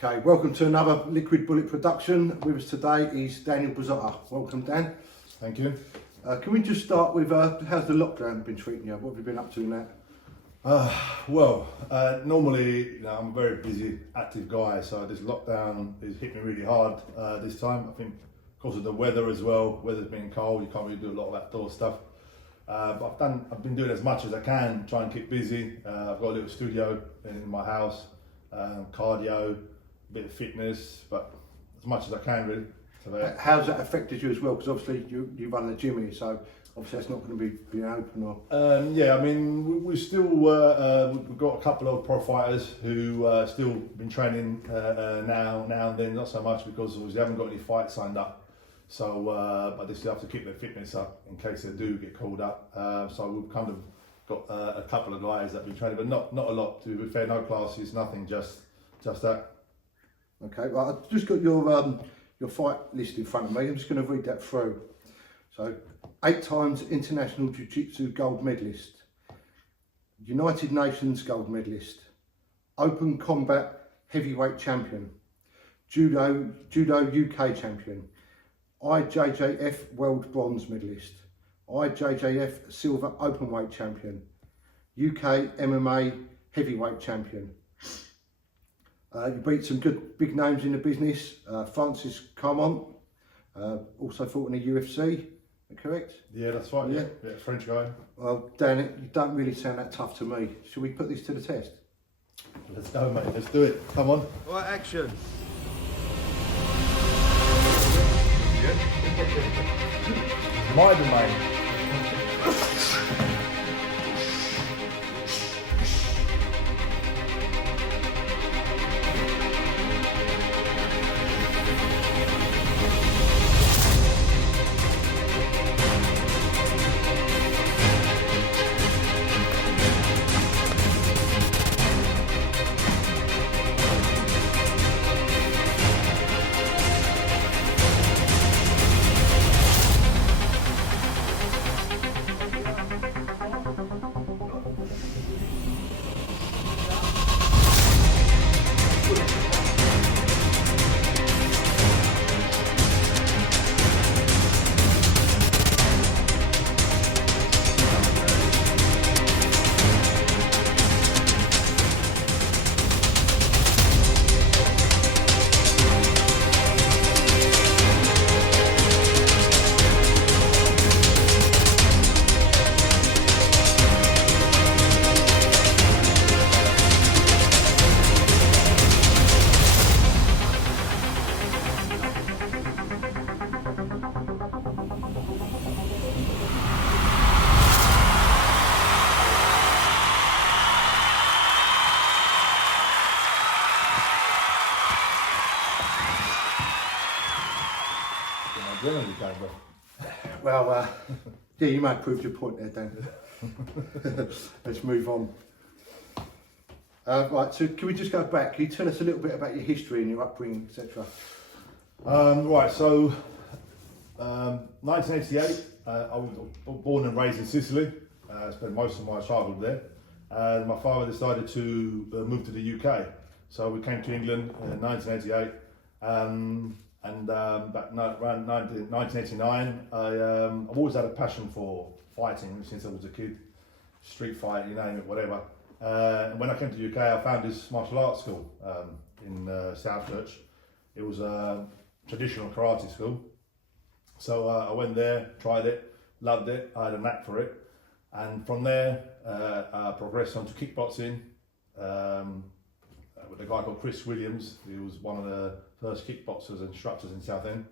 Okay, welcome to another Liquid Bullet production. With us today is Daniel Burzotta. Welcome, Dan. Thank you. Can we just start with how's the lockdown been treating you? What have you been up to in that? Normally, I'm a very busy, active guy, so this lockdown has hit me really hard this time. I think because of the weather as well. Weather's been cold, you can't really do a lot of outdoor stuff. But I've been doing as much as I can, try and keep busy. I've got a little studio in my house, cardio, a bit of fitness, but as much as I can really. So, how's that affected you as well? Because obviously you run the gym here, so obviously that's not going to be being open or. Yeah, I mean we still we've got a couple of pro fighters who still been training now and then, not so much because obviously they haven't got any fights signed up. So but they still have to keep their fitness up in case they do get called up. So we've kind of got a couple of guys that have been training, but not a lot. To be fair, no classes, nothing, just that. Okay, well I've just got your fight list in front of me. I'm just going to read that through. So, 8 times international jiu-jitsu gold medalist, United Nations gold medalist, open combat heavyweight champion, judo UK champion, IJJF world bronze medalist, IJJF silver openweight champion, UK MMA heavyweight champion. You beat some good big names in the business. Francis Carmont, also fought in the UFC, correct? Yeah, that's right. Yeah, French guy. Well, Dan, you don't really sound that tough to me. Should we put this to the test? Let's go, mate. Let's do it. Come on. Right, action. My domain. then when you came back? Well, yeah, you might have proved your point there, Dan. Let's move on. Right, so can we just go back? Can you tell us a little bit about your history and your upbringing, etc.? Right, so 1988, I was born and raised in Sicily. Spent most of my childhood there. And my father decided to move to the UK. So we came to England in 1988. And around 1989, I've always had a passion for fighting since I was a kid. Street fight, you name it, whatever. And when I came to the UK, I found this martial arts school in Southend. It was a traditional karate school. So I went there, tried it, loved it, I had a knack for it. And from there, I progressed on to kickboxing with a guy called Chris Williams. He was one of the first kickboxers and instructors in Southend.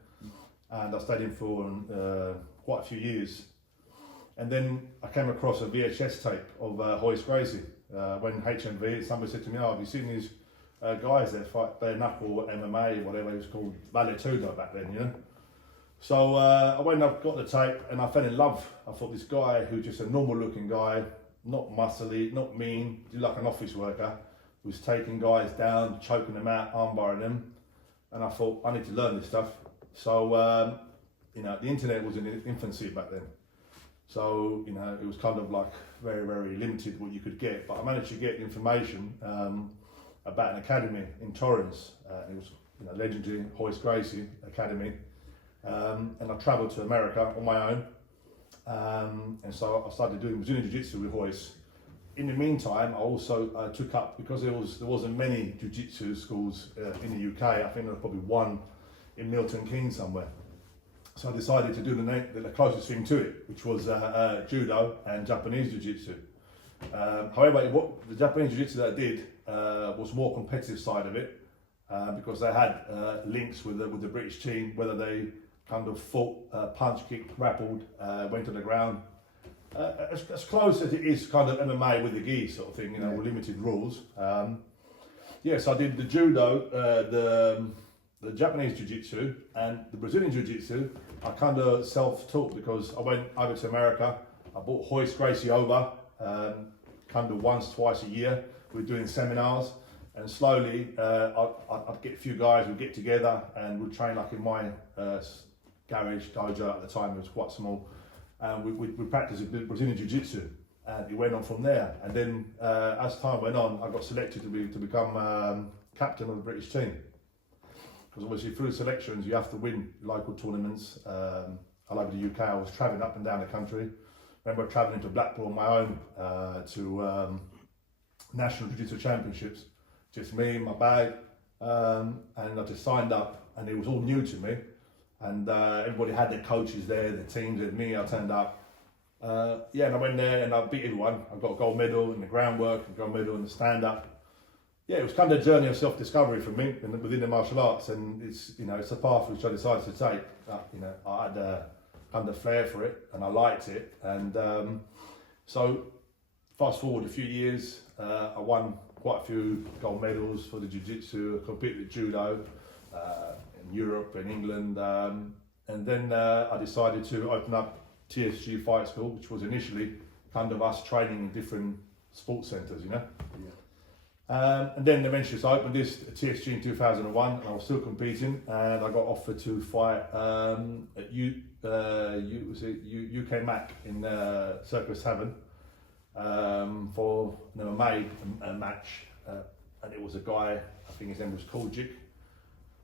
And I stayed in for quite a few years. And then I came across a VHS tape of Royce Gracie. When HMV, somebody said to me, "Oh, have you seen these guys that fight bare knuckle MMA, whatever it was called, Valetudo back then, you know?" So I went up, got the tape, and I fell in love. I thought this guy, who's just a normal looking guy, not muscly, not mean, like an office worker, was taking guys down, choking them out, armbarring them. And I thought, I need to learn this stuff. So, the internet was in its infancy back then. So, it was kind of like very, very limited what you could get. But I managed to get information about an academy in Torrance. It was, legendary Royce Gracie Academy. And I travelled to America on my own. And so I started doing Brazilian Jiu-Jitsu with Royce. In the meantime, I also took up, because there wasn't many Jiu-Jitsu schools in the UK. I think there was probably one in Milton Keynes somewhere. So I decided to do the closest thing to it, which was judo and Japanese jiu-jitsu. However, what the Japanese jiu-jitsu that I did was more competitive side of it, because they had links with the British team, whether they kind of fought, punch, kicked, grappled, went to the ground. As close as it is kind of MMA with the gi sort of thing, with limited rules. Yes, I did the judo, the Japanese jiu-jitsu and the Brazilian jiu-jitsu. I kind of self-taught because I went over to America. I brought Royce Gracie over, kind of once, twice a year. We were doing seminars, and slowly I'd get a few guys, we'd get together and we'd train like in my garage dojo at the time. It was quite small, and we practiced Brazilian jiu-jitsu, and it went on from there. And then as time went on, I got selected to become captain of the British team. Because obviously through selections you have to win local tournaments all over the UK. I was travelling up and down the country. I remember travelling to Blackpool on my own to National Jiu-Jitsu Championships, just me, my bag, and I just signed up, and it was all new to me. And everybody had their coaches there, their teams, and me, I turned up. And I went there and I beat everyone. I got a gold medal in the groundwork, a gold medal in the stand-up. Yeah, it was kind of a journey of self-discovery for me within the martial arts, and it's a path which I decided to take. I had a kind of flair for it, and I liked it, and so fast forward a few years, I won quite a few gold medals for the jiu-jitsu. I competed with judo in Europe and England, and then I decided to open up TSG Fight School, which was initially kind of us training in different sports centres, Yeah. And then eventually, so I opened this at TSG in 2001, and I was still competing, and I got offered to fight at UK Mac in Circus Southend for an MMA match, and it was a guy, I think his name was Jik.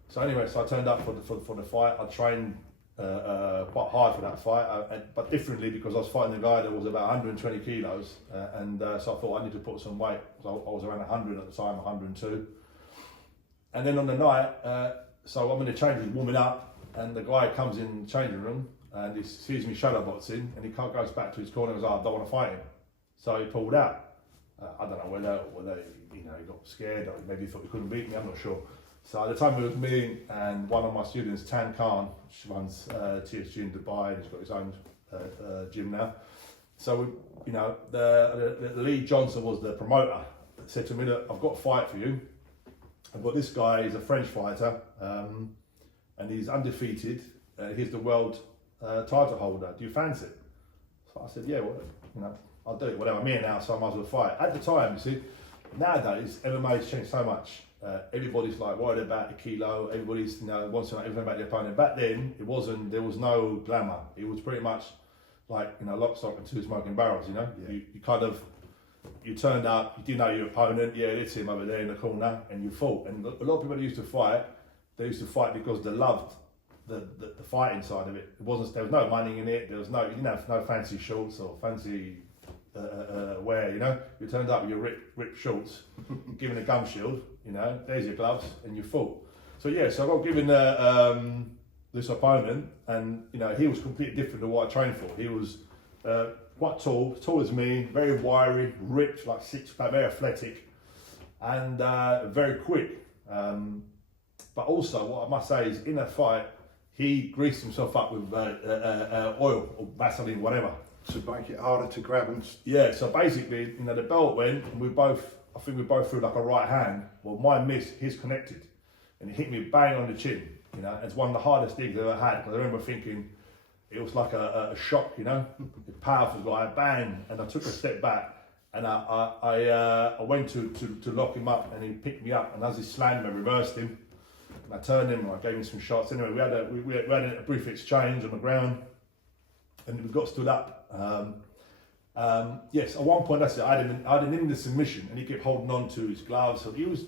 So anyway, so I turned up for the fight. I trained quite hard for that fight, but differently, because I was fighting a guy that was about 120 kilos, and so I thought I need to put some weight. So I was around 100 at the time, 102. And then on the night, so I'm in the change room warming up, and the guy comes in the changing room and he sees me shadow boxing, and he goes back to his corner and goes, "Oh, I don't want to fight him." So he pulled out. I don't know whether he got scared, or maybe he thought he couldn't beat me. I'm not sure. So at the time it was me and one of my students, Tan Khan, which runs TSG in Dubai, and he's got his own gym now. So the Lee Johnson was the promoter. Said to me, "Look, I've got a fight for you. I've got this guy. He's a French fighter, and he's undefeated. he's the world title holder. Do you fancy it? So I said, yeah, well, I'll do it. Whatever. I'm here now, so I might as well fight. At the time, you see, nowadays MMA's changed so much. Everybody's like worried about the kilo. Everybody's wants to know everything about the opponent. Back then, it wasn't. There was no glamour. It was pretty much like lock, stock, and two smoking barrels. Yeah. You kind of you turned up. You didn't know your opponent. Yeah, it's him over there in the corner, and you fought. And a lot of people that used to fight, they used to fight because they loved the fighting side of it. It wasn't. There was no money in it. You didn't have no fancy shorts or fancy wear. You turned up with your ripped shorts, given a gum shield. There's your gloves, and you fought. So I got given this opponent, and he was completely different to what I trained for. He was quite tall as me, very wiry, ripped, like 6', very athletic, and very quick. But also, what I must say is, in that fight, he greased himself up with oil or Vaseline, whatever. To make it harder to grab and... Yeah, so basically, the belt went, and I think we both threw like a right hand. Well, mine missed, his connected, and it hit me bang on the chin. It's one of the hardest digs I've ever had, because I remember thinking it was like a shock, a powerful guy, bang, and I took a step back, and I went to lock him up, and he picked me up, and as he slammed me, I reversed him, and I turned him, and I gave him some shots. Anyway, we had a brief exchange on the ground, and we got stood up. Yes, at one point, that's it. I had him in the submission, and he kept holding on to his gloves, so he was,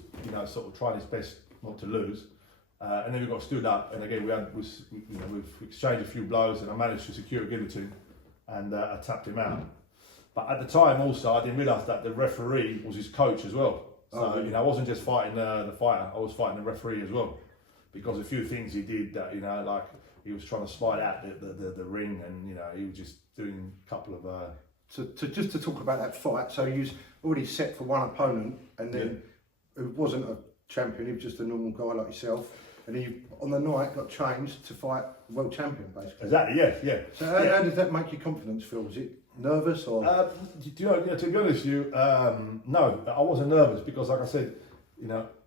sort of trying his best not to lose. And then we got stood up, and again we've exchanged a few blows, and I managed to secure a guillotine, and I tapped him out. But at the time, also, I didn't realise that the referee was his coach as well. So I wasn't just fighting the fighter; I was fighting the referee as well, because a few things he did that like he was trying to slide out the ring, and he was just doing a couple of. Just to talk about that fight, so you was already set for one opponent, and then who wasn't a champion, he was just a normal guy like yourself, and then you on the night got changed to fight world champion, basically. Exactly, yeah. So how did that make your confidence feel? Was it nervous or? To be honest with you, no, I wasn't nervous, because like I said,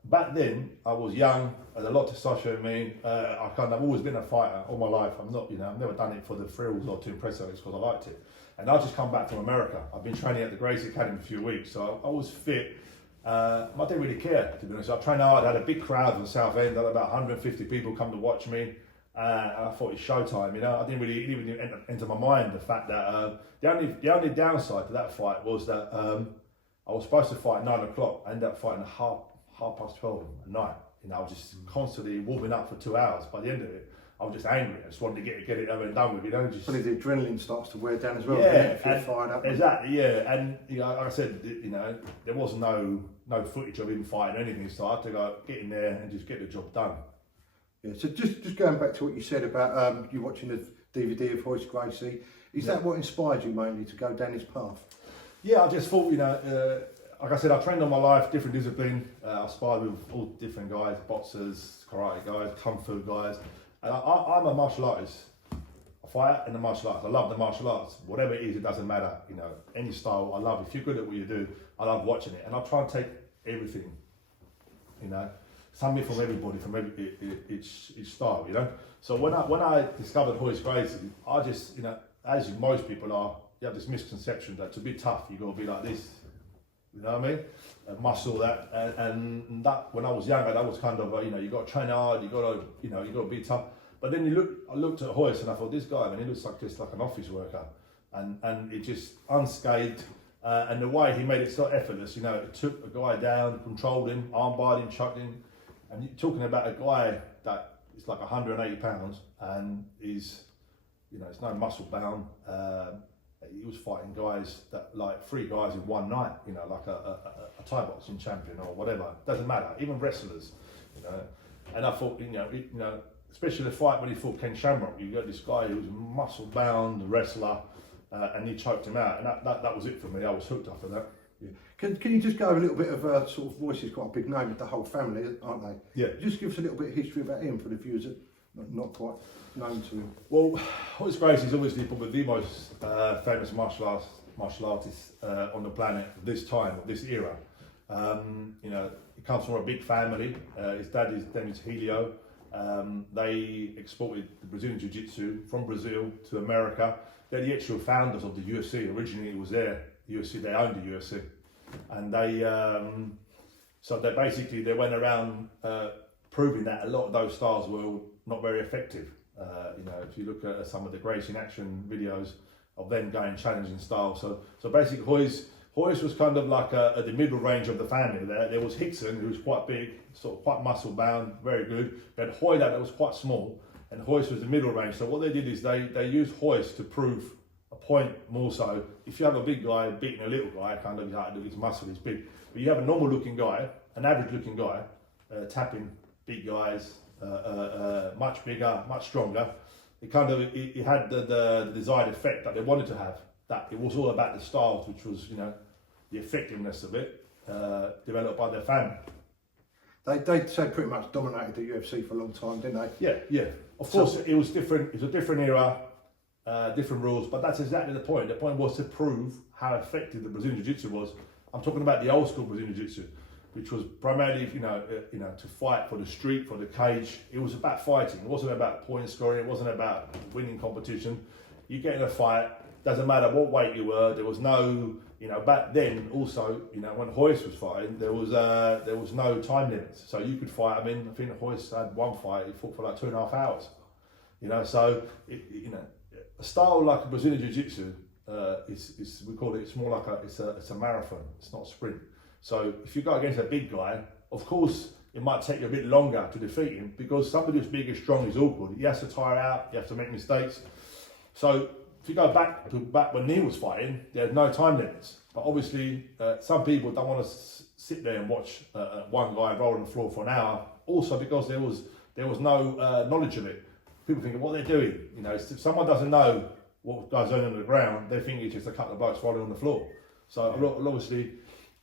back then I was young, I had a lot of testosterone in me. I've always been a fighter all my life. I'm not, I've never done it for the thrills or to impress others, because I liked it. And I just come back from America. I've been training at the Gracie Academy for a few weeks, so I was fit. I didn't really care, to be honest. I trained hard. I had a big crowd on Southend. I had about 150 people come to watch me. And I thought it's showtime, I didn't really even enter my mind the fact that the only downside to that fight was that I was supposed to fight at 9 o'clock. I ended up fighting at half past 12 at night. I was just constantly warming up for 2 hours. By the end of it, I was just angry. I just wanted to get it over and done with, Just. But the adrenaline starts to wear down as well. Yeah, if you're fired up. Exactly. Yeah, and like I said, there was no footage of him fighting or anything, so I had to go get in there and just get the job done. Yeah. So just going back to what you said about you watching the DVD of Royce Gracie, is that what inspired you mainly to go down this path? Yeah, I just thought, like I said, I trained all my life, different discipline. I sparred with all different guys, boxers, karate guys, kung fu guys. And I'm a martial artist. I fight in the martial arts. I love the martial arts. Whatever it is, it doesn't matter. Any style, I love. If you're good at what you do, I love watching it. And I try and take everything, something from everybody, from each style, So when I discovered Royce Gracie, I just, as most people are, you have this misconception that to be tough, you got to be like this. You know what I mean? Muscle that, and that when I was younger, that was kind of you got to train hard, you got to be tough. But then I looked at Royce and I thought, this guy, man, he looks like just like an office worker, and it just unscathed, and the way he made it so effortless. It took a guy down, controlled him, armbarred him, chucked him, and you're talking about a guy that is like 180 pounds and is, it's no muscle bound. He was fighting guys that like 3 guys in one night, like a Thai boxing champion or whatever. Doesn't matter, even wrestlers, And I thought, especially the fight when he fought Ken Shamrock, you got this guy who was a muscle bound wrestler, and he choked him out, and that was it for me. I was hooked after that. Yeah. Can you just go a little bit of sort of Royce is quite a big name with the whole family, aren't they? Yeah. Just give us a little bit of history about him for the viewers that are not quite known to him. Well, Royce Gracie is obviously probably the most famous martial artist on the planet at this time, of this era. He comes from a big family. His name is Helio. They exported the Brazilian Jiu-Jitsu from Brazil to America. They're the actual founders of the UFC. Originally it was there, the UFC, they owned the UFC. And they went around proving that a lot of those styles were not very effective. If you look at some of the Gracie in action videos of them going challenging styles. So basically Royce was kind of like at the middle range of the family there. There was Hickson, who was quite big, sort of quite muscle bound, very good. They had Hoyler that was quite small, and Royce was the middle range. So what they did is they used Royce to prove a point more so. If you have a big guy beating a little guy, kind of like, look, his muscle is big. But you have a normal looking guy, an average looking guy, tapping big guys, much bigger, much stronger. It had the desired effect that they wanted to have. That it was all about the styles, which was, the effectiveness of it, developed by their family. They say pretty much dominated the UFC for a long time, didn't they? Yeah. Of course, it was different. It was a different era, different rules, but that's exactly the point. The point was to prove how effective the Brazilian Jiu-Jitsu was. I'm talking about the old school Brazilian Jiu-Jitsu, which was primarily, to fight for the street, for the cage. It was about fighting. It wasn't about point scoring. It wasn't about winning competition. You get in a fight. Doesn't matter what weight you were. There was no, back then also, when Royce was fighting, there was no time limits. So you could fight. I think Royce had one fight. He fought for like 2.5 hours. A style like a Brazilian Jiu-Jitsu we call it. It's more like it's a marathon. It's not a sprint. So if you go against a big guy, of course it might take you a bit longer to defeat him because somebody who's big and strong is awkward. He has to tire out. You have to make mistakes. So if you go back when Neil was fighting, there had no time limits. But obviously, some people don't want to sit there and watch one guy roll on the floor for an hour. Also, because there was no knowledge of it. People think what they're doing. If someone doesn't know what goes on the ground, they think it's just a couple of blokes rolling on the floor. So obviously,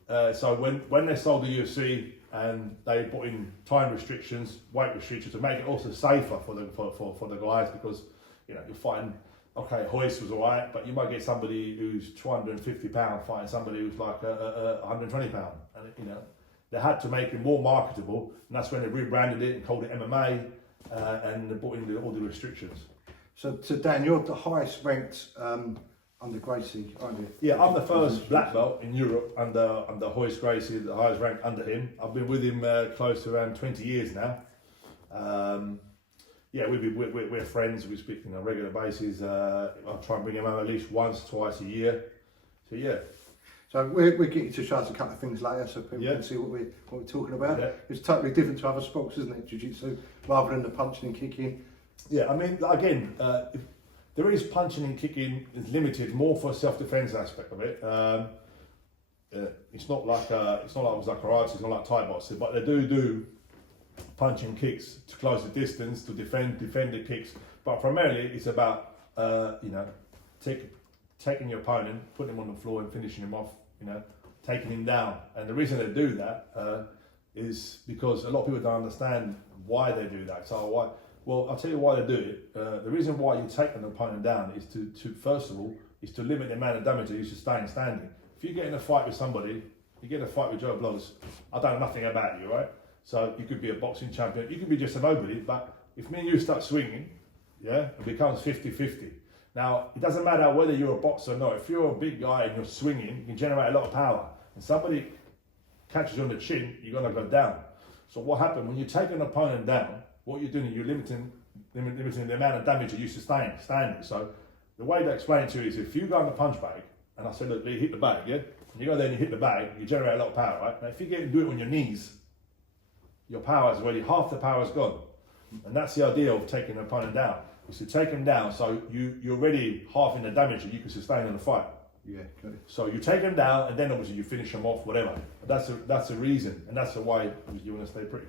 when they sold the UFC and they put in time restrictions, weight restrictions to make it also safer for the guys because you're fighting. Okay, Royce was alright, but you might get somebody who's 250 pounds fighting somebody who's like 120 pounds, and they had to make it more marketable, and that's when they rebranded it and called it MMA, and they put in all the restrictions. So Dan, you're the highest ranked under Gracie, aren't you? Yeah, I'm the first black belt in Europe under Royce Gracie, the highest rank under him. I've been with him close to around 20 years now. We're friends. We speak on a regular basis. I try and bring him home at least once, twice a year. So yeah. So we're getting to show us a couple of things later, so people can see what we're talking about. Yeah. It's totally different to other sports, isn't it? Jiu-Jitsu, rather than the punching and kicking. Yeah, again, there is punching and kicking is limited more for self-defense aspect of it. It's not like karate. It's not like Thai boxing, but they do punching kicks to close the distance, to defend the kicks, but primarily it's about taking your opponent, putting him on the floor and finishing him off, taking him down. And the reason they do that is because a lot of people don't understand why they do that. So well, I'll tell you why they do it. The reason why you take an opponent down is to first of all is to limit the amount of damage that you sustain standing. If you get in a fight with somebody, you get in a fight with Joe Blogs, I don't know nothing about you, right? So you could be a boxing champion, you could be just a nobody, but if me and you start swinging, it becomes 50-50. Now, it doesn't matter whether you're a boxer or not. If you're a big guy and you're swinging, you can generate a lot of power. And somebody catches you on the chin, you're going to go down. So what happens, when you take an opponent down, what you're doing is you're limiting the amount of damage that you sustain standing. So the way to explain it to you is if you go in the punch bag, and I say, look, you hit the bag, and you go there and you hit the bag, you generate a lot of power, right? Now, if you do it on your knees, your power is already, half the power is gone. And that's the idea of taking an opponent down, is to take them down so you're already halving the damage that you can sustain in the fight. Yeah, got it. So you take them down and then obviously you finish them off, whatever. But that's the reason, and that's the why you want to stay pretty.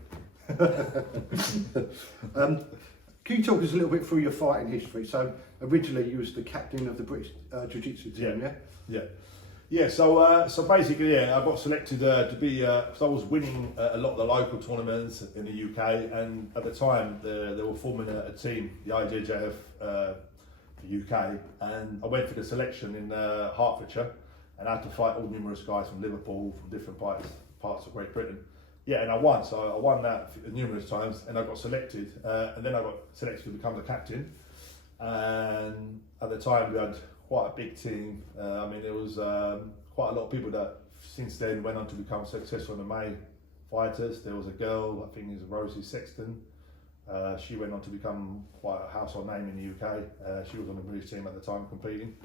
Can you talk us a little bit through your fighting history? So originally you was the captain of the British Jiu-Jitsu team, Yeah. So basically, I got selected to be. So I was winning a lot of the local tournaments in the UK, and at the time they were forming a team, the IJJF for UK, and I went for the selection in Hertfordshire, and I had to fight all numerous guys from Liverpool, from different parts of Great Britain. Yeah, and I won. So I won that numerous times, and I got selected, and then I got selected to become the captain. And at the time, we had quite a big team. I mean, there was quite a lot of people that since then went on to become successful MMA fighters. There was a girl, I think it was Rosie Sexton. She went on to become quite a household name in the UK. She was on the British team at the time competing.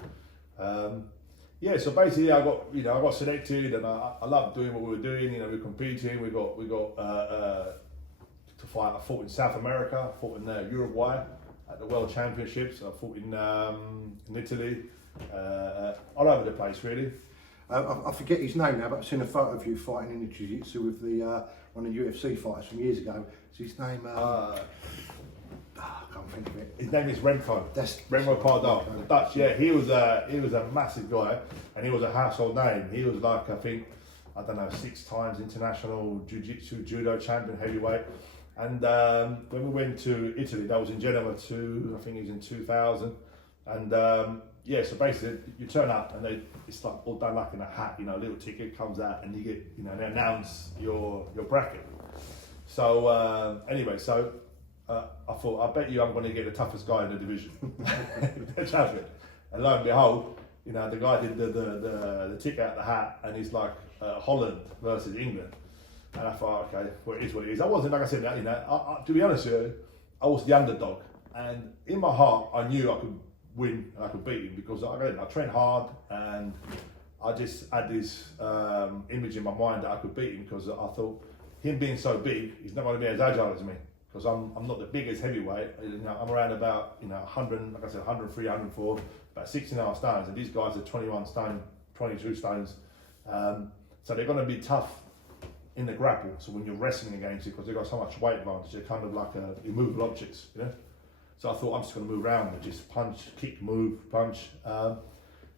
Yeah, so basically, I got selected, and I loved doing what we were doing. We were competing. We got to fight. I fought in South America. I fought in Uruguay at the World Championships. I fought in Italy, all over the place, really. I forget his name now, but I've seen a photo of you fighting in the jiu-jitsu with the one of the UFC fighters from years ago. Is his name? I can't think of it. His name is Renko. That's Renko Pardal, the Dutch. Yeah, he was a massive guy, and he was a household name. He was like, I think, I don't know, 6 times international jiu-jitsu judo champion heavyweight. And when we went to Italy, that was in Genoa too. I think it was in 2000. And yeah, so basically you turn up and it's like all done like in a hat. A little ticket comes out and you get, they announce your bracket. So anyway, so I thought, I bet you I'm going to get the toughest guy in the division. And lo and behold, the guy did the ticket out the hat, and he's like Holland versus England. And I thought, okay, well, it is what it is. I wasn't, like I said, to be honest with you, I was the underdog. And in my heart, I knew I could win and I could beat him, because I trained hard, and I just had this image in my mind that I could beat him, because I thought, him being so big, he's not going to be as agile as me, because I'm not the biggest heavyweight. I'm around about 100, like I said, 103, 104, about 6.5 stones, and these guys are 21 stone, 22 stones. So they're going to be tough in the grapple. So when you're wrestling against it, because they've got so much weight advantage, they're kind of like immovable objects, So I thought, I'm just going to move around and just punch, kick, move, punch.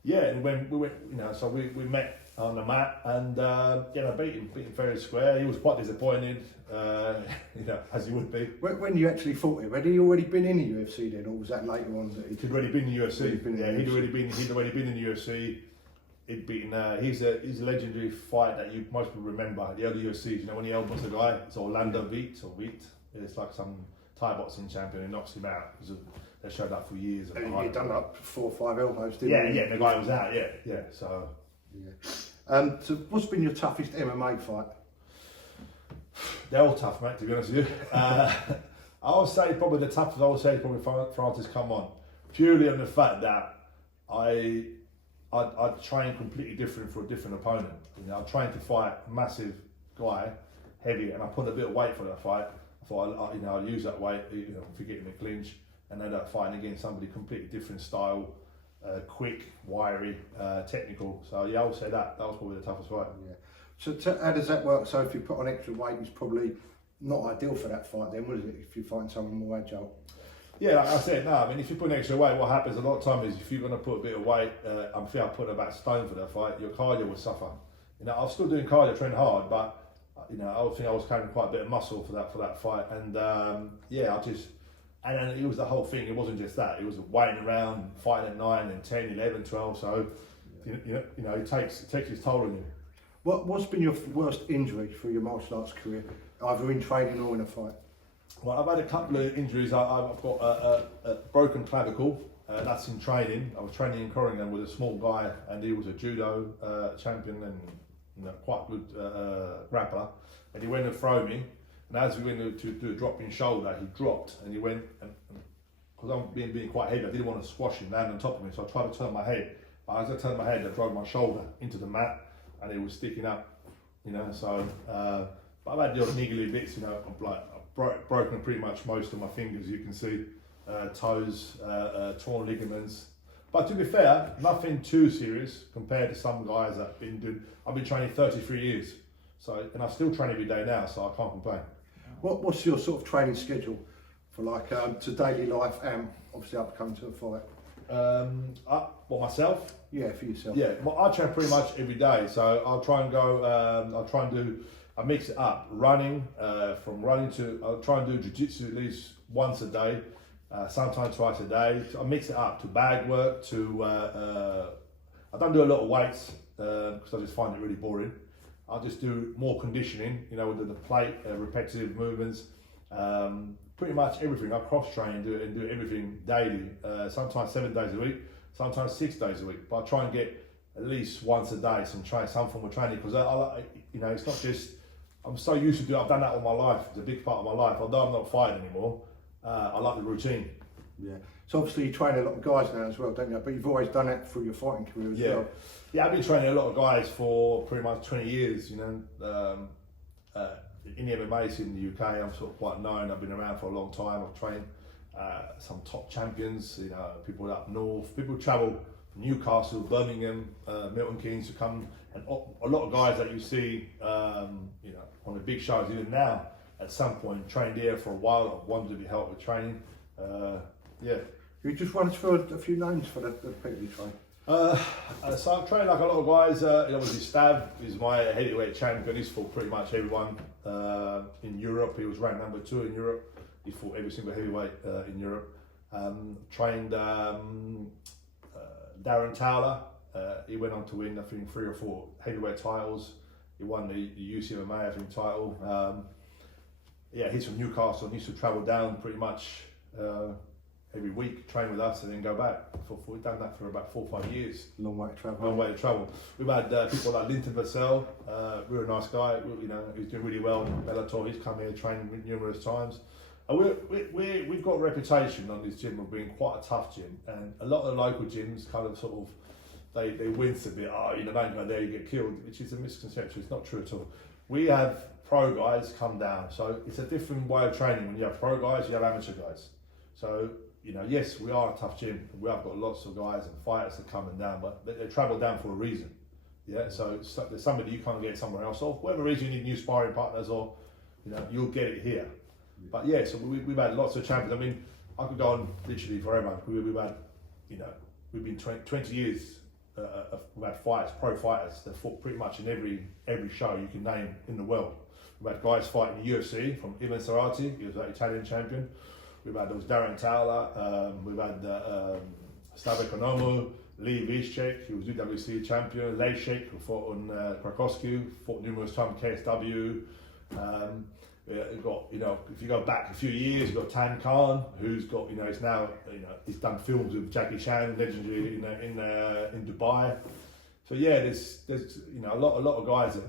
Yeah, and when we went, so we met on the mat, and I beat him fair and square. He was quite disappointed, as he would be. When you actually fought him, had he already been in the UFC then, or was that later on that he'd already been in the UFC? He'd already been in the UFC. He'd beaten. He's a legendary fight that most people remember. The early UFCs, when he elbows a guy, it's Orlando Veit. It's like some Thai boxing champion who knocks him out. They showed that for years. And he'd done like 4 or 5 elbows, didn't he? Yeah, the guy was out. Yeah. So. Yeah. So what's been your toughest MMA fight? They're all tough, mate, to be honest with you. I would say probably the toughest, is probably Francis Come On. Purely on the fact that I train completely different for a different opponent. I trained to fight a massive guy, heavy, and I put a bit of weight for that fight. I thought, I'll use that weight, for getting the clinch, and end up fighting against somebody completely different style, quick, wiry, technical. So yeah, I would say that was probably the toughest fight. Yeah. So how does that work? So if you put on extra weight, it's probably not ideal for that fight then, was it? If you find someone more agile. Yeah, like I said, no. I mean, if you put an extra weight, what happens a lot of times is if you're going to put a bit of weight, I'm feeling I put about stone for that fight, your cardio will suffer. I was still doing cardio, training hard, but I think I was carrying quite a bit of muscle for that fight, and and it was the whole thing. It wasn't just that. It was waiting around, fighting at 9 and 10, 11, 12. So it takes its toll on you. What's been your worst injury through your martial arts career, either in training or in a fight? Well, I've had a couple of injuries. I've got a broken clavicle. That's in training. I was training in Corringham with a small guy, and he was a judo champion and quite good grappler. And he went and threw me. And as we went to do a dropping shoulder, he dropped, and he went, and because I'm being quite heavy, I didn't want to squash him, land on top of me. So I tried to turn my head. But as I turned my head, I drove my shoulder into the mat, and it was sticking up. So but I've had the odd niggly bits. I've broken pretty much most of my fingers, you can see, toes, torn ligaments. But to be fair, nothing too serious compared to some guys that I've been training 33 years, and I still train every day now, so I can't complain. What's your sort of training schedule for to daily life and obviously up coming to a fight? Myself? Yeah, for yourself. Yeah, I train pretty much every day, so I'll try and go. I mix it up, running, I'll try and do jiu-jitsu at least once a day, sometimes twice a day. So I mix it up to bag work, I don't do a lot of weights, because I just find it really boring. I'll just do more conditioning, you know, with the plate, repetitive movements, pretty much everything. I cross train and do everything daily, sometimes 7 days a week, sometimes 6 days a week. But I try and get at least once a day some form of training, because I you know, it's not just, I'm so used to do it. I've done that all my life. It's a big part of my life. Although I'm not fighting anymore, I like the routine. Yeah. So obviously you train a lot of guys now as well, don't you? But you've always done it through your fighting career as well. Yeah, I've been training a lot of guys for pretty much 20 years, you know. In the MMA scene in the UK, I'm sort of quite known. I've been around for a long time. I've trained some top champions, you know, people up north. People travel from Newcastle, Birmingham, Milton Keynes to come, and a lot of guys that you see, you know, on the big shows, even now, at some point, trained here for a while. I've wanted to be helped with training. Yeah. You just run us through a few names for the people you train. So I've trained like a lot of guys. You know, obviously Stav is my heavyweight champion. He's fought pretty much everyone in Europe. He was ranked number 2 in Europe. He fought every single heavyweight in Europe. Trained Darren Towler. He went on to win, I think, 3 or 4 heavyweight titles. He won the UCMA, I think, title. Yeah, he's from Newcastle. He used to travel down pretty much every week, train with us, and then go back. We've done that for about 4 or 5 years. Long way to travel. Long way to travel. We've had people like Linton Vassell, really nice guy. You know, he's doing really well in Bellator. He's come here, trained numerous times. And we've got a reputation on this gym of being quite a tough gym, and a lot of the local gyms kind of sort of they wince a bit. Oh, you know, don't go there, you get killed, which is a misconception. It's not true at all. We have pro guys come down, so it's a different way of training. When you have pro guys, you have amateur guys. So, you know, yes, we are a tough gym. We have got lots of guys and fighters that coming down, but they travel down for a reason. Yeah, so there's somebody you can't get somewhere else, or for whatever reason you need new sparring partners, or you know, you'll get it here. But yeah, so we've had lots of champions. I mean, I could go on literally forever. We've had, you know, we've been 20 years. We've had fighters, pro fighters that fought pretty much in every show you can name in the world. We've had guys fighting in the UFC, from Ivan Serrati, he was an Italian champion. We've had those Darren Towler, we've had Stav Ekonomou, Lee Vyshchek, he was UWC champion, Lejcik, who fought on Krakowski, fought numerous times, KSW. You've got, you know, if you go back a few years, you've got Tan Khan, who's got, you know, he's now, you know, he's done films with Jackie Chan, legendary, you know, in Dubai. So yeah, there's you know, a lot of guys there.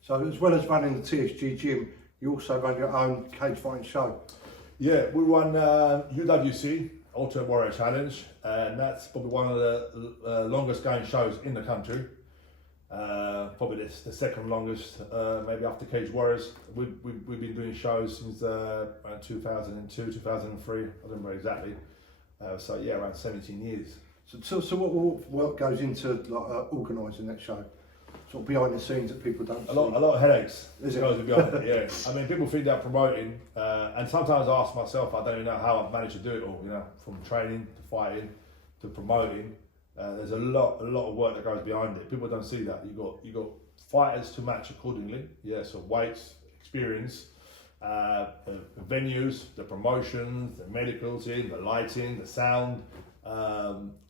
So as well as running the TSG gym, you also run your own cage fighting show. Yeah, we run UWC, Ultimate Warrior Challenge, and that's probably one of the longest going shows in the country. Probably the second longest, maybe after Cage Warriors. We've been doing shows since around 2002, 2003, I don't remember exactly. So yeah, around 17 years. So what work goes into like organising that show? Sort of behind the scenes that people don't see. A lot of headaches. Is it? Goes behind it, yeah. I mean, people think they're promoting, and sometimes I ask myself, I don't even know how I've managed to do it all. You know, from training to fighting to promoting. There's a lot of work that goes behind it. People don't see that. You got fighters to match accordingly. Yeah, so weights, experience, venues, the promotions, the medical team, the lighting, the sound,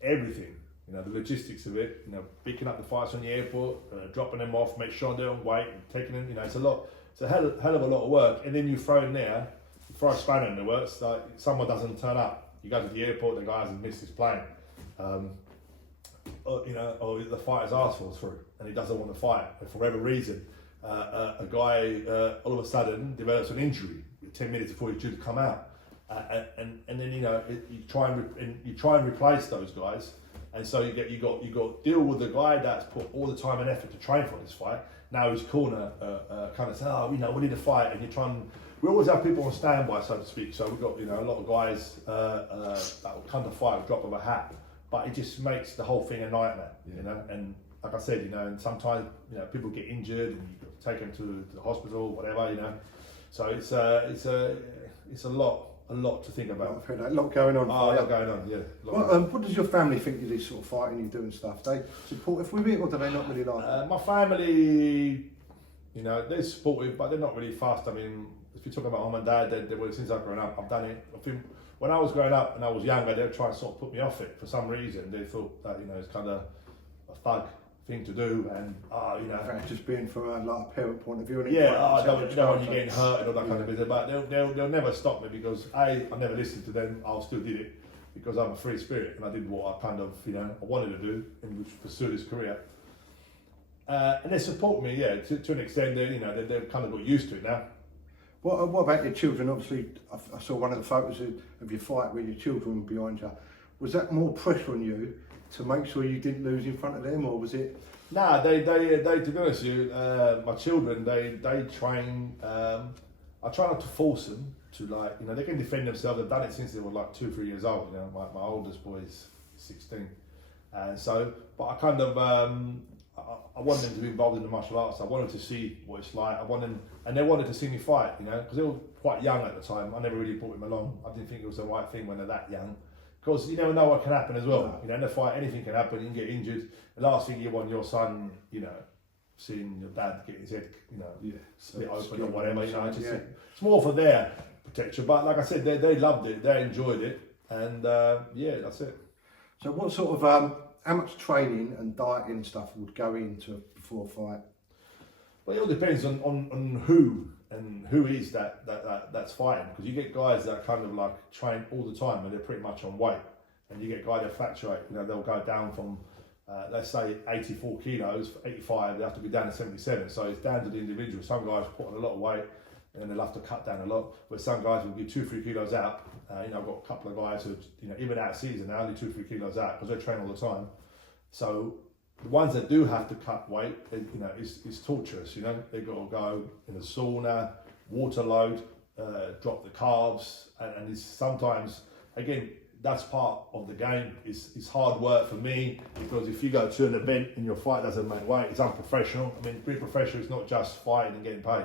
everything. You know, the logistics of it. You know, picking up the fighters from the airport, dropping them off, make sure they're on weight, and taking them. You know, it's a lot. It's a hell of a lot of work. And then you throw in there, you throw a spanner in the works. Like someone doesn't turn up. You go to the airport, the guy hasn't missed his plane. You know, or the fighter's arse falls through and he doesn't want to fight for whatever reason. A guy all of a sudden develops an injury 10 minutes before he's due to come out, and then you know you try and replace those guys, and so you got to deal with the guy that's put all the time and effort to train for this fight. Now his corner kind of say, oh, you know, we need a fight, and you try and we always have people on standby, so to speak. So we've got, you know, a lot of guys that will come to fight with a drop of a hat. But it just makes the whole thing a nightmare, you know. And like I said, you know, and sometimes, you know, people get injured and you take them to the hospital, whatever, you know. So it's a lot to think about. A lot going on. Oh, a lot going on, yeah. What does your family think of this sort of fighting you do and stuff? They supportive with it, or do they not really like it? My family, you know, they're supportive, but they're not really fast. I mean, if you talk about mum and dad, they were, since I've grown up, I've done it. I think when I was growing up and I was younger, they would try and sort of put me off it for some reason. They thought that, you know, it's kind of a thug thing to do, and you know, In fact, just being from a like a parent point of view. And yeah, I don't, you know, when you're getting hurt and all that kind of business, but they'll never stop me because I never listened to them. I still did it because I'm a free spirit and I did what I kind of, you know, I wanted to do, and which pursue this career. And they support me, yeah, to an extent. They, you know, they've kind of got used to it now. What about your children? Obviously, I saw one of the photos of your fight with your children behind you. Was that more pressure on you to make sure you didn't lose in front of them, or was it? Nah, they to be honest with you, my children, they train. I try not to force them to, like, you know, they can defend themselves. They've done it since they were like 2-3 years old. You know, my oldest boy is 16, and so, but I kind of I want them to be involved in the martial arts. I wanted to see what it's like. I want them, and they wanted to see me fight. You know, because they were quite young at the time. I never really brought them along. I didn't think it was the right thing when they're that young. Because you never know what can happen as well. You know, in a fight, anything can happen. You can get injured. The last thing you want your son, you know, seeing your dad get his head, you know, split open or whatever. You know, it's more for their protection. But like I said, they loved it. They enjoyed it, and yeah, that's it. So, what sort of how much training and dieting and stuff would go into before a fight? Well, it all depends on who and who is that's fighting, because you get guys that kind of like train all the time and they're pretty much on weight, and you get guys that fluctuate. You know, they'll go down from let's say 84 kilos, 85, they have to be down to 77. So it's down to the individual. Some guys put on a lot of weight and they'll have to cut down a lot, but some guys will be 2-3 kilos out. You know, I've got a couple of guys who, you know, even out of season now, only 2-3 kilos out because they train all the time. So the ones that do have to cut weight, you know, it's torturous. You know, they got to go in the sauna, water load, drop the carbs, and it's sometimes, again, that's part of the game. It's hard work for me, because if you go to an event and your fight doesn't make weight, it's unprofessional. I mean, being professional is not just fighting and getting paid.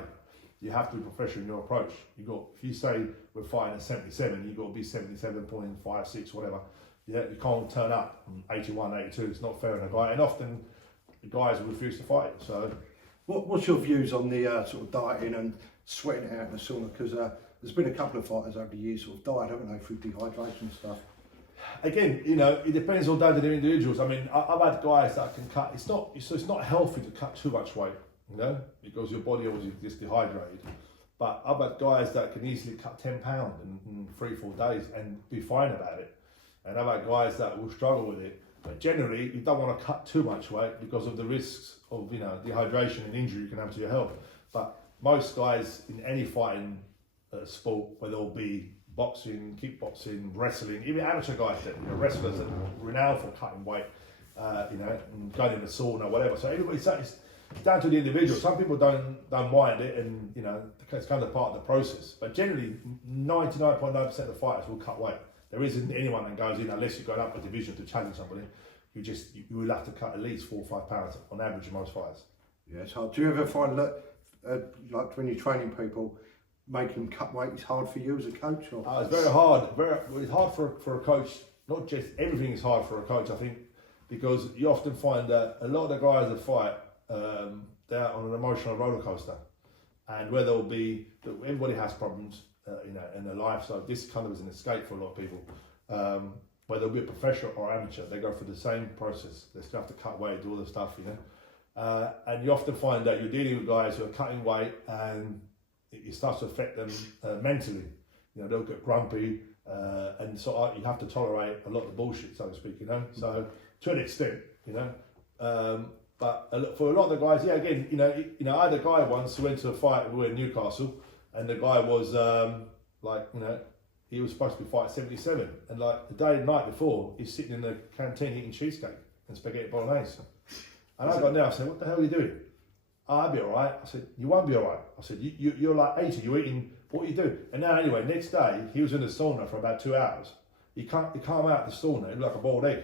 You have to be professional in your approach. If you say we're fighting at 77, you've got to be 77.5, 6, whatever. Yeah, you can't turn up 81, 82. It's not fair on a guy, and often the guys will refuse to fight. So, what's your views on the sort of dieting and sweating it out in the sauna? Because there's been a couple of fighters over the years sort of died, haven't they, through dehydration and stuff. Again, you know, it depends all down to the individuals. I mean, I've had guys that can cut. It's not healthy to cut too much weight, you know, because your body always gets dehydrated. But I've had guys that can easily cut 10 pounds in 3-4 days and be fine about it. And I've had guys that will struggle with it. But generally, you don't want to cut too much weight because of the risks of, you know, dehydration and injury you can have to your health. But most guys in any fighting sport, whether it be boxing, kickboxing, wrestling, even amateur guys, that, you know, wrestlers that are renowned for cutting weight, you know, and going in the sauna, whatever. So everybody's it's down to the individual. Some people don't mind it, and you know, it's kind of part of the process. But generally, 99.9% of the fighters will cut weight. There isn't anyone that goes in, unless you're going up a division to challenge somebody, you will have to cut at least 4 or 5 pounds on average in most fighters. Yeah, it's hard. Do you ever find that, like when you're training people, making them cut weight is hard for you as a coach? Or? It's very hard. It's hard for a coach. Not just everything is hard for a coach, I think, because you often find that a lot of the guys that fight, they're on an emotional roller coaster, and where there'll be, everybody has problems, you know, in their life. So this kind of is an escape for a lot of people. Whether they'll be a professional or amateur, they go through the same process. They still have to cut weight, do all the stuff, you know. And you often find that you're dealing with guys who are cutting weight, and it starts to affect them mentally. You know, they'll get grumpy, and so you have to tolerate a lot of the bullshit, so to speak, you know. So to an extent, you know. But for a lot of the guys, yeah, again, you know, I had a guy once who went to a fight. We were in Newcastle, and the guy was like, you know, he was supposed to be fighting 77, and like the night before, he's sitting in the canteen eating cheesecake and spaghetti bolognese. And I got there, I said, "What the hell are you doing?" "Oh, I'll be all right." I said, "You won't be all right." I said, "You're like 80, you're eating, what you do?" And now anyway, next day, he was in the sauna for about 2 hours. He came out of the sauna, he looked like a boiled egg.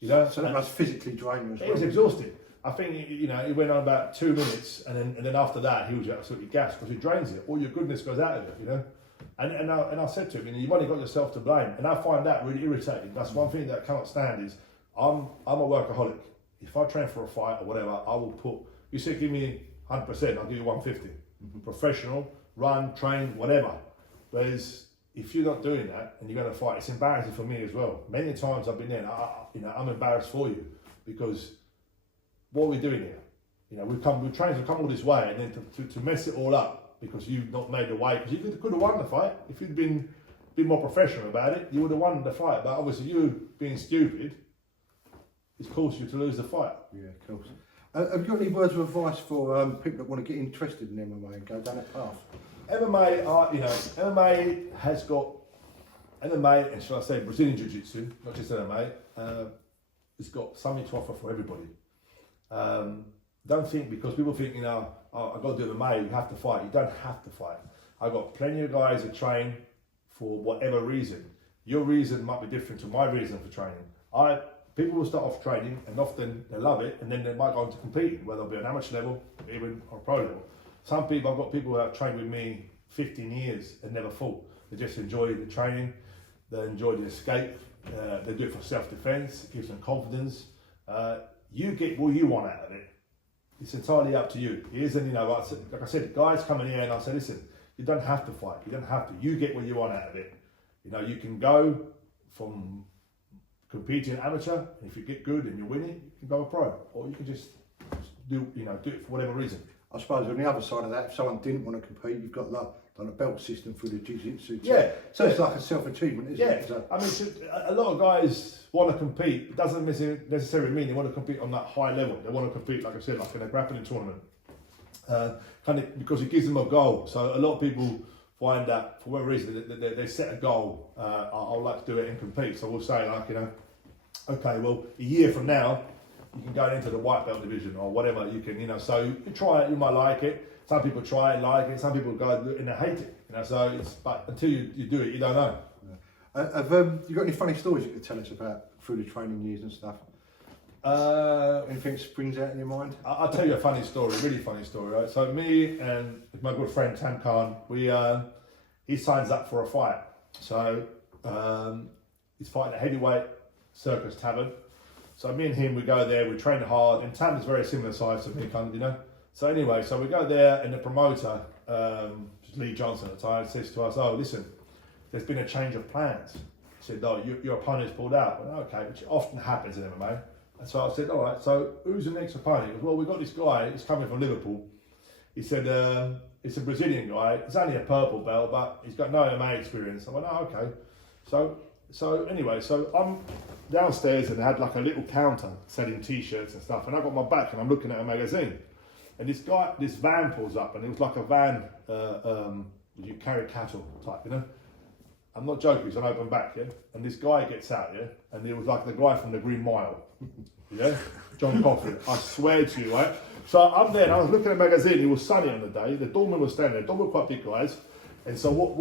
You know? So that must physically drain you as well. He was exhausted. I think, you know, he went on about 2 minutes, and then after that, he was absolutely gassed, because it drains it. All your goodness goes out of it, you know? And I said to him, you know, you've only got yourself to blame. And I find that really irritating. That's one thing that I cannot stand is, I'm a workaholic. If I train for a fight or whatever, I will put, you say give me 100%, I'll give you 150. Professional, run, train, whatever. Whereas if you're not doing that and you're going to fight, it's embarrassing for me as well. Many times I've been there, and you know, I'm embarrassed for you, because what are we doing here? You know, we've trained to come all this way, and then to mess it all up because you've not made the weight, because you could have won the fight. If you'd been more professional about it, you would have won the fight. But obviously you being stupid, it's caused you to lose the fight. Yeah, of course. Have you got any words of advice for people that want to get interested in MMA and go down that path? MMA has got MMA, and shall I say Brazilian Jiu-Jitsu, not just MMA. It's got something to offer for everybody. Don't think because people think, I've got to do MMA, you have to fight. You don't have to fight. I've got plenty of guys that train for whatever reason. Your reason might be different to my reason for training. People will start off training and often they love it, and then they might go on to competing, whether it be on amateur level, even on pro level. I've got people who have trained with me 15 years and never fought. They just enjoy the training, they enjoy the escape, they do it for self-defense, it gives them confidence. You get what you want out of it. It's entirely up to you. It isn't, like I said, guys come in here and I say, listen, you don't have to fight, you don't have to. You get what you want out of it. You can go from competing amateur, and if you get good and you win it, you can go a pro, or you can just do it for whatever reason. I suppose on the other side of that, if someone didn't want to compete, you've got the belt system for the jiu-jitsu. Yeah. So it's like a self-achievement, isn't it? So, I mean, a lot of guys want to compete. It doesn't necessarily mean they want to compete on that high level. They want to compete, like I said, like in a grappling tournament, because it gives them a goal. So a lot of people find that for whatever reason they set a goal. I'd like to do it and compete. So we'll say okay, well, a year from now, you can go into the white belt division or whatever. You can, so you try it. You might like it. Some people try it, like it. Some people go and they hate it. So but until you do it, you don't know. Yeah. Have you got any funny stories you could tell us about through the training years and stuff? Anything springs out in your mind? I'll tell you a funny story, really funny story, right? So me and my good friend Tam Khan, he signs up for a fight. So he's fighting a heavyweight circus tavern. So me and him, we go there, we train hard, and Tam is very similar size to me, So anyway, so we go there, and the promoter, Lee Johnson at the time, says to us, "Oh, listen, there's been a change of plans." He said, "No, your opponent's pulled out." Well, okay, which often happens in MMA. And so I said, "All right, so who's the next opponent?" He goes, "Well, we've got this guy, he's coming from Liverpool." He said, "It's a Brazilian guy, he's only a purple belt, but he's got no MMA experience." I went, "Oh, okay." So anyway, so I'm downstairs and I had like a little counter selling t-shirts and stuff, and I got my back and I'm looking at a magazine. And this van pulls up, and it was like a van, you carry cattle type, I'm not joking, it's an open back, yeah? And this guy gets out, yeah? And it was like the guy from the Green Mile, yeah? John Coffey, I swear to you, right? So I'm there, and I was looking at a magazine, it was sunny on the day, the doorman was standing there, the doorman were quite big guys, and so what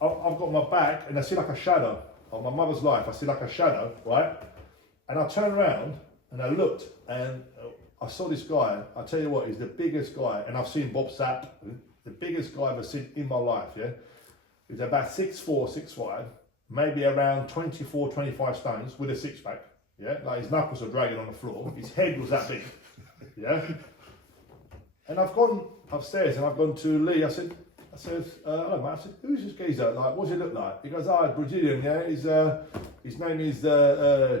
I've got my back, and I see like a shadow, on my mother's life, I see like a shadow, right? And I turned around, and I looked, and I saw this guy. I tell you what, he's the biggest guy, and I've seen Bob Sapp, the biggest guy I've ever seen in my life, yeah? He's about 6'4", 6'5", maybe around 24, 25 stones with a six-pack, yeah? Like his knuckles are dragging on the floor. His head was that big, yeah? And I've gone upstairs and I've gone to Lee. I said, hello mate, I said, who's this geezer? Like, what does he look like? He goes, Brazilian, yeah? His name is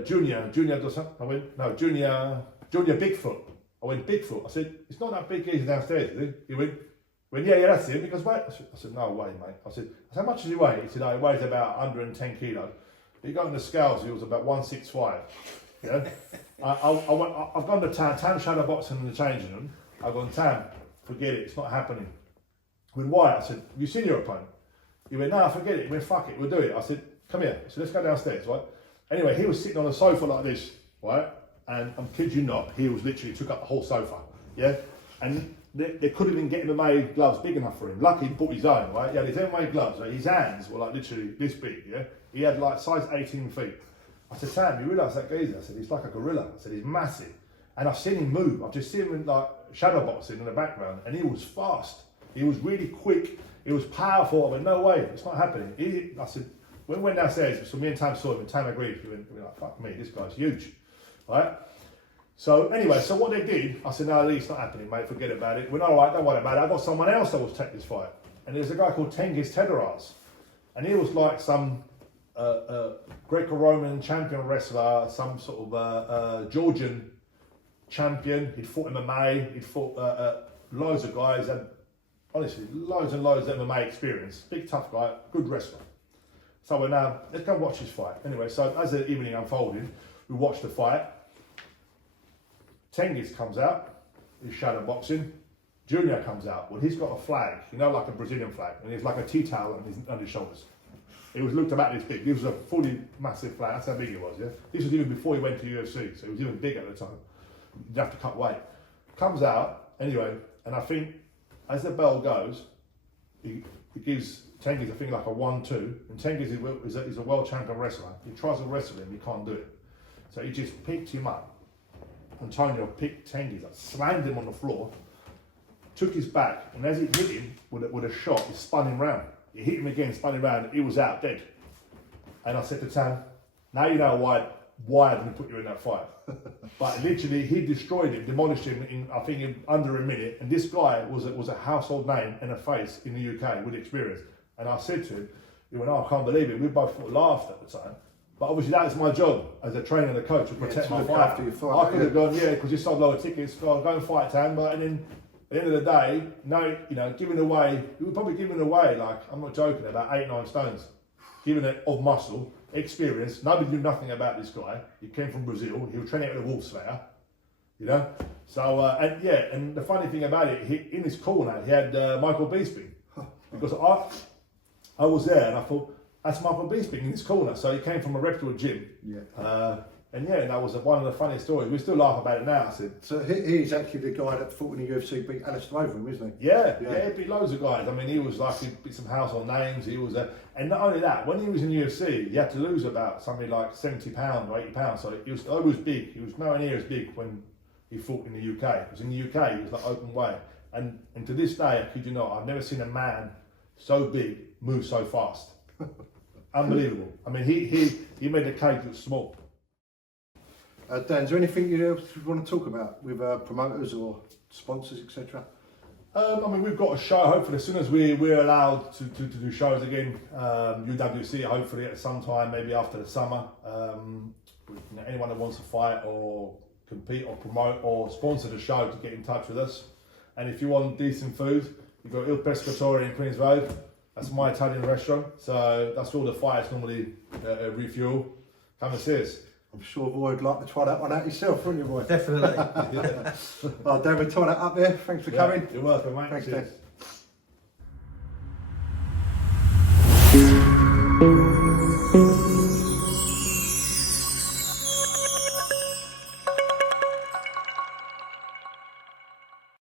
Junior dos Santos. I went, no, Junior Bigfoot. I went, Bigfoot. I said, it's not that big geezer downstairs, is it? He went, yeah, that's him. He goes, wait. I said, no way, mate. I said, how much does he weigh? He said, he weighs about 110 kilos. He got on the scales, he was about 165. Yeah? I've gone to Tam shadow boxing in the changing room. I've gone, Tam, forget it, it's not happening. He went, why? I said, have you seen your opponent? He went, no, forget it. He went, fuck it, we'll do it. I said, come here. So let's go downstairs, right? Anyway, he was sitting on a sofa like this, right? And I'm kid you not, he was literally took up the whole sofa, yeah? And they couldn't even get MMA gloves big enough for him. Lucky he bought his own, right? He had his MMA gloves, right? His hands were like literally this big, yeah? He had like size 18 feet. I said, Sam, you realise that geezer? I said, he's like a gorilla. I said, he's massive. And I've seen him move. I've just seen him in like shadow boxing in the background, and he was fast. He was really quick. He was powerful. I went, no way, it's not happening. I said, when we went downstairs, so me and Tam saw him, and Tam agreed. We were like, fuck me, this guy's huge, right? So anyway, so what they did, I said, no, Lee, it's not happening, mate, forget about it. We went, all right, don't worry about it. I got someone else that was take this fight. And there's a guy called Tengiz Tedros. And he was like some Greco-Roman champion wrestler, some sort of Georgian champion. He'd fought MMA. He'd fought loads of guys, and honestly, loads and loads of MMA experience. Big tough guy, good wrestler. So we're now, let's go watch this fight. Anyway, so as the evening unfolded, we watched the fight. Tengiz comes out, he's shadow boxing. Junior comes out. Well, he's got a flag, you know, like a Brazilian flag, and he's like a tea towel on his shoulders. It was looked about this big. This was a fully massive flag. That's how big it was, yeah? This was even before he went to UFC, so it was even big at the time. You'd have to cut weight. Comes out, anyway, and I think as the bell goes, he gives Tengiz, I think, like a 1-2, and Tengiz is a world champion wrestler. He tries to wrestle him, he can't do it. So he just picked him up. Antonio picked Tengiz up, slammed him on the floor, took his back, and as he hit him with a shot, he spun him round. He hit him again, spun him round, he was out dead. And I said to Tam, now you know why I didn't put you in that fight. But literally, he destroyed him, demolished him in, I think, in under a minute. And this guy was a household name and a face in the UK with experience. And I said to him, he went, oh, I can't believe it. We both laughed at the time. But obviously that is my job as a trainer and a coach to protect my fight. I could have gone, yeah, because you sold a lot of tickets, go and fight Tam. But and then at the end of the day, no, you know, giving away, we were probably giving away, like, I'm not joking, about 8-9 stones. Giving it of muscle, experience. Nobody knew nothing about this guy. He came from Brazil. He was training at the Wolf Slayer, you know. So and the funny thing about it, in his corner he had Michael Bisping, because I was there and I thought that's Michael Bisping in his corner. So he came from a reputable gym. Yeah. And that was one of the funniest stories. We still laugh about it now. I said. So he's actually the guy that fought in the UFC, beat Alistair over him, isn't he? Yeah, he beat loads of guys. I mean, he was like, he beat some household names. He was and not only that, when he was in the UFC, he had to lose about something like 70 pounds or 80 pounds. So he was always big. He was nowhere near as big when he fought in the UK. Because in the UK, he was like open weight. And to this day, I kid you not, I've never seen a man so big move so fast. Unbelievable. I mean, he made the cage look small. Dan, is there anything you want to talk about with promoters or sponsors, etc.? I mean, we've got a show, hopefully, as soon as we're allowed to do shows again, UWC, hopefully at some time, maybe after the summer. Anyone that wants to fight or compete or promote or sponsor the show to get in touch with us. And if you want decent food, you've got Il Pescatore in Queens Road. That's my Italian restaurant. So that's where all the fights normally refuel. Come and see us. I'm sure Roy would like to try that one out yourself, wouldn't you, Roy? Definitely. Oh, David, tie that up there. Thanks for coming. You're welcome, mate. Thanks, Cheers. Dan.